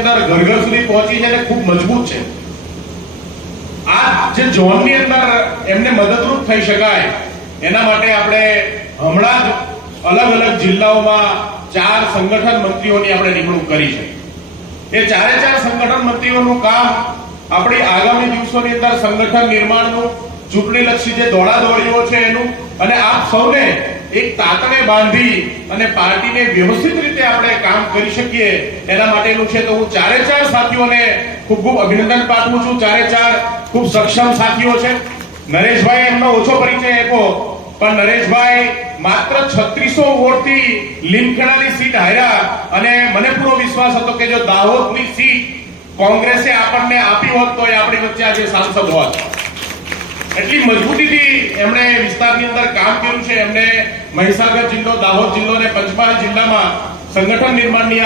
અંદર ઘર ઘર સુધી પહોંચી છે અને ખૂબ મજબૂત છે. આ જે ઝોનની અંદર એમને મદદરૂપ થઈ શકાય એના માટે આપણે હમણાં જ અલગ અલગ જિલ્લાઓમાં 4 સંગઠન મંત્રીઓની આપણે નિમણૂક કરી છે. એ 4 સંગઠન મંત્રીઓનું કામ આપણી આગામી દિવસોની અંદર સંગઠન નિર્માણનું, ચૂંટણીલક્ષી જે દોડાદોડીઓ છે એનું, અને આપ સૌને એક તાતણે બાંધી અને પાર્ટીને વ્યવસ્થિત રીતે આપણે કામ કરી શકીએ એના માટેનું છે. તો હું 4 સાથીઓને ખૂબ ખૂબ અભિનંદન પાઠવું છું. 4 ખૂબ સક્ષમ સાથીઓ છે. નરેશભાઈ એમનો ઓછો પરિચય આપ્યો, પણ નરેશભાઈ માત્ર 3600 વોટથી લીમખેડાની સીટ હાર્યા અને મને પૂરો વિશ્વાસ હતો કે જો દાહોદની સીટ કોંગ્રેસે આપણને આપી હોત તો એ આપણી વચ્ચે આજે સાંસદ હોત. એટલી મજબૂતીથી એમણે વિસ્તારની અંદર કામ કર્યું છે. એમને મહીસાગર જિલ્લો, દાહોદ જિલ્લો અને પંચમહાલ જિલ્લામાં સંગઠન નિર્માણની